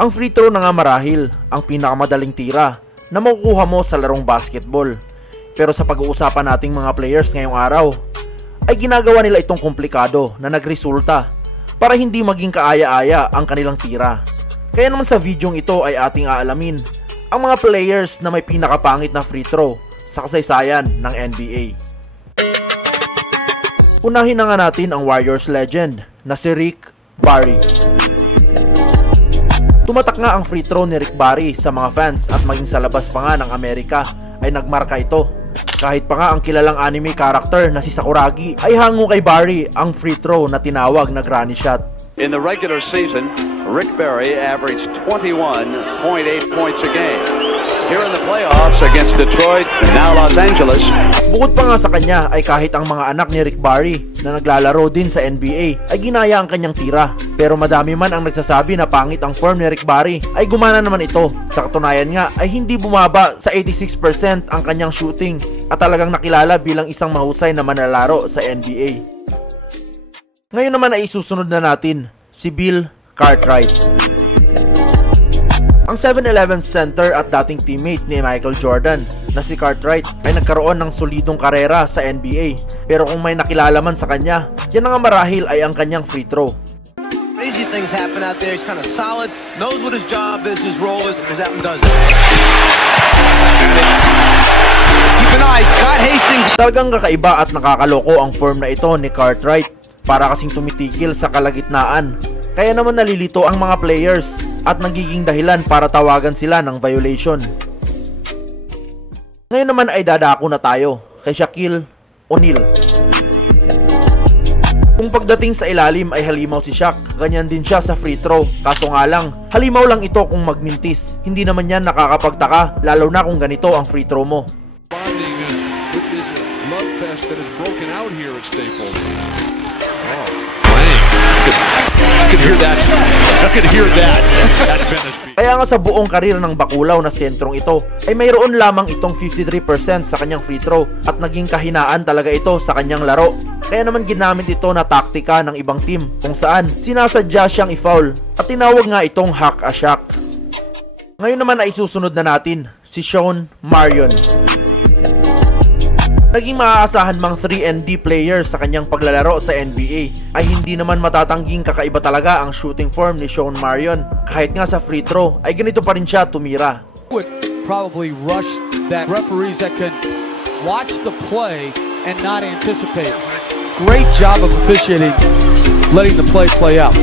Ang free throw na nga marahil ang pinakamadaling tira na makukuha mo sa larong basketball. Pero sa pag-uusapan nating mga players ngayong araw, ay ginagawa nila itong komplikado na nagresulta para hindi maging kaaya-aya ang kanilang tira. Kaya naman sa videong ito ay ating aalamin ang mga players na may pinakapangit na free throw sa kasaysayan ng NBA. Unahin na nga natin ang Warriors legend na si Rick Barry. Tumatak nga ang free throw ni Rick Barry sa mga fans at maging sa labas pa nga ng Amerika ay nagmarka ito. Kahit pa nga ang kilalang anime character na si Sakuragi ay hango kay Barry ang free throw na tinawag na granny shot. In the regular season, Rick Barry averaged 21.8 points a game. Here in the playoffs against Detroit and now Los Angeles. Bukod pa nga sa kanya ay kahit ang mga anak ni Rick Barry na naglalaro din sa NBA ay ginaya ang kanyang tira. Pero madami man ang nagsasabi na pangit ang form ni Rick Barry ay gumana naman ito. Sa katunayan nga ay hindi bumaba sa 86% ang kanyang shooting at talagang nakilala bilang isang mahusay na manlalaro sa NBA. Ngayon naman ay isusunod na natin si Bill Cartwright. Ang 7-Eleven center at dating teammate ni Michael Jordan na si Cartwright ay nagkaroon ng solidong karera sa NBA. Pero kung may nakilala man sa kanya, yan nga marahil ay ang kanyang free throw. Crazy things happen out there. He's kind of solid, knows what his job is, his role is, and goes out and does it. Keep an eye, Scott Hastings. Talagang kakaiba at nakakaloko ang form na ito ni Cartwright. Para kasing tumitigil sa kalagitnaan. Kaya naman nalilito ang mga players at nagiging dahilan para tawagan sila ng violation. Ngayon naman ay dadako na tayo kay Shaquille O'Neal. Kung pagdating sa ilalim ay halimaw si Shaq, ganyan din siya sa free throw. Kaso nga lang, halimaw lang ito kung magmintis. Hindi naman yan nakakapagtaka, lalo na kung ganito ang free throw mo. With this love fest that has broken out here at Staples. Kaya nga sa buong karir ng Bakulao na sentrong ito ay mayroon lamang itong 53% sa kanyang free throw at naging kahinaan talaga ito sa kanyang laro. Kaya naman ginamit ito na taktika ng ibang team kung saan sinasadya siyang i-foul at tinawag nga itong hack a shot. Ngayon naman ay susunod na natin si Shawn Marion. Naging maaasahan mang 3-and-D player sa kanyang paglalaro sa NBA ay hindi naman matatangging kakaiba talaga ang shooting form ni Shawn Marion. Kahit nga sa free throw ay ganito pa rin siya tumira. Probably rush that referees that can watch the play and not anticipate. Great job of officiating, letting the play out.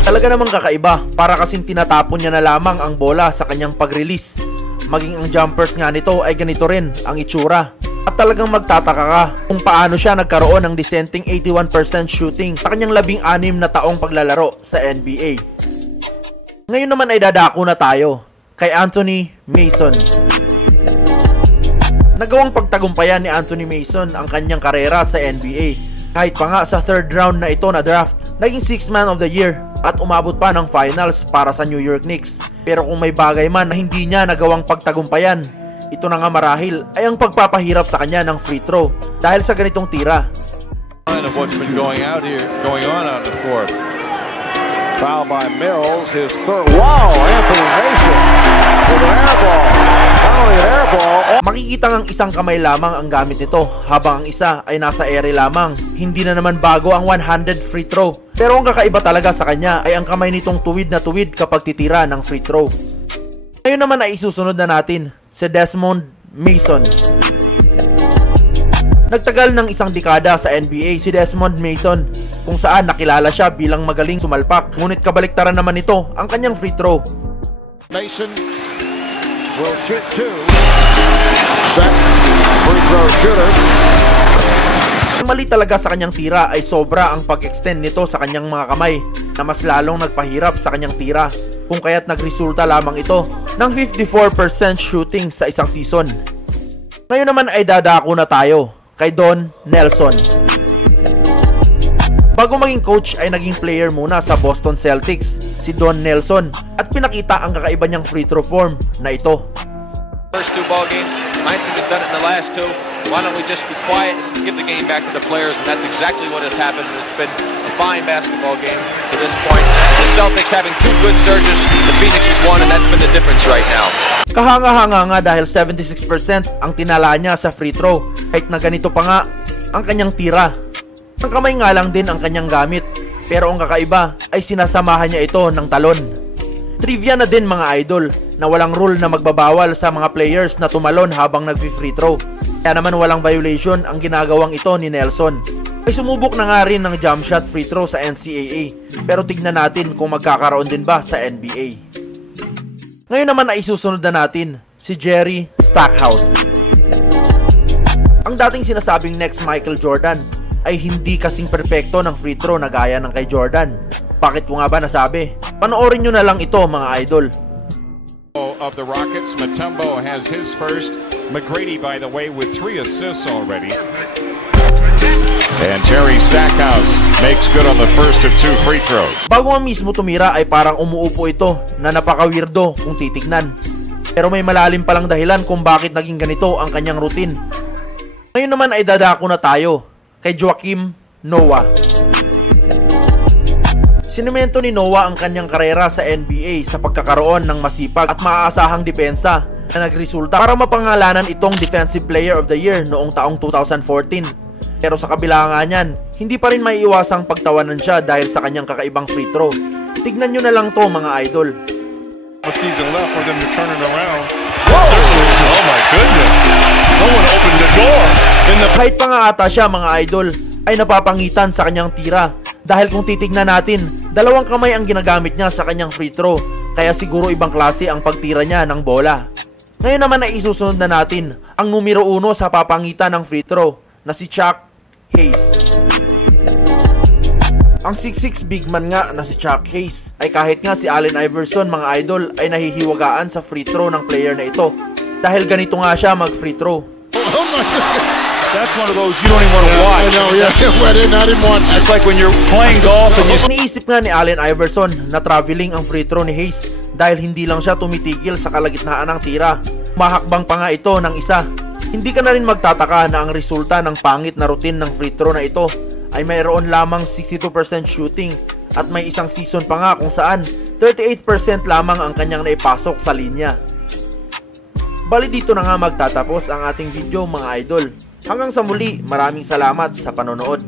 Talaga namang kakaiba, para kasing tinatapon niya na lamang ang bola sa kanyang pag-release. Maging ang jumpers nga nito ay ganito rin ang itsura. At talagang magtataka ka kung paano siya nagkaroon ng dissenting 81% shooting sa kanyang 16 na taong paglalaro sa NBA. Ngayon naman ay dadako na tayo kay Anthony Mason. Nagawang pagtagumpayan ni Anthony Mason ang kanyang karera sa NBA. Kahit pa nga sa 3rd round na ito na draft, naging 6th man of the year at umabot pa ng finals para sa New York Knicks. Pero kung may bagay man na hindi niya nagawang pagtagumpayan, ito na nga marahil ay ang pagpapahirap sa kanya ng free throw dahil sa ganitong tira. Foul by Mills, his third. Wow, Anthony Mason with an air ball. Finally an air ball. Makikita ngang isang kamay lamang ang gamit nito habang ang isa ay nasa ere lamang. Hindi na naman bago ang one-handed free throw. Pero ang kakaiba talaga sa kanya ay ang kamay nitong tuwid na tuwid kapag titira ng free throw. Ngayon naman ay isusunod na natin si Desmond Mason. Nagtagal ng isang dekada sa NBA si Desmond Mason kung saan nakilala siya bilang magaling sumalpak. Ngunit kabaliktaran naman ito ang kanyang free throw. Mason will shoot two. Set free throw shooter. Ang mali talaga sa kanyang tira ay sobra ang pag-extend nito sa kanyang mga kamay na mas lalong nagpahirap sa kanyang tira, kung kaya't nagresulta lamang ito ng 54% shooting sa isang season. Ngayon naman ay dadako na tayo kay Don Nelson. Bago maging coach ay naging player muna sa Boston Celtics si Don Nelson at pinakita ang kakaiba niyang free throw form na ito. First two ball games, Lansing has done it in the last two. Why don't we just be quiet and give the game back to the players? And that's exactly what has happened. It's been a fine basketball game to this point. This Celtics having two good surges. The Phoenix is one, and that's been the difference right now. Kahanga-hanga nga dahil 76% ang tinala niya sa free throw kahit na ganito pa nga ang kanyang tira. Ang kamay nga lang din ang kanyang gamit, pero ang kakaiba ay sinasamahan niya ito ng talon. Trivia na din mga idol na walang rule na magbabawal sa mga players na tumalon habang nagfi-free throw. Kaya naman walang violation ang ginagawang ito ni Nelson. Ay sumubok na nga rin ng jump shot free throw sa NCAA, pero tignan natin kung magkakaroon din ba sa NBA. Ngayon naman ay isusunod na natin si Jerry Stackhouse. Ang dating sinasabing next Michael Jordan ay hindi kasing perpekto ng free throw na gaya ng kay Jordan. Bakit ko nga ba nasabi? Panoorin nyo na lang ito mga idol. Of the Rockets, Mutombo has his first. McGrady, by the way, with 3 assists already. And Jerry Stackhouse makes good on the first of 2 free throws. Bago nga mismo tumira ay parang umuupo ito na napaka-weirdo kung titignan. Pero may malalim palang dahilan kung bakit naging ganito ang kanyang routine. Ngayon naman ay dadako na tayo kay Joakim Noah. Sinimento ni Noah ang kanyang karera sa NBA sa pagkakaroon ng masipag at maaasahang depensa na nagresulta para mapangalanan itong Defensive Player of the Year noong taong 2014. Pero sa kabila nga niyan, hindi pa rin maiiwasang pagtawanan siya dahil sa kanyang kakaibang free throw. Tignan nyo na lang to mga idol. A season left for them to turn it around. Oh my goodness. Someone opened the door. Kahit pa nga ata siya mga idol ay napapangitan sa kanyang tira. Dahil kung titignan natin, 2 kamay ang ginagamit niya sa kanyang free throw. Kaya siguro ibang klase ang pagtira niya ng bola. Ngayon naman ay isusunod na natin ang numero 1 sa papangitan ng free throw na si Chuck Hayes. Ang 6'6" big man nga na si Chuck Hayes ay kahit nga si Allen Iverson mga idol ay nahihiwagaan sa free throw ng player na ito. Dahil ganito nga siya mag free throw. That's one of those you don't even want to watch. I know, yeah. I didn't watch. It's like when you're playing golf and you... Iniisip nga ni Allen Iverson na traveling ang free throw ni Hayes dahil hindi lang siya tumitigil sa kalagitnaan ng tira. Mahakbang pa nga ito ng isa. Hindi ka na rin magtataka na ang resulta ng pangit na routine ng free throw na ito ay mayroon lamang 62% shooting at may isang season pa nga kung saan 38% lamang ang kanyang naipasok sa linya. Bali dito na nga magtatapos ang ating video mga idol. Hanggang sa muli, maraming salamat sa panonood.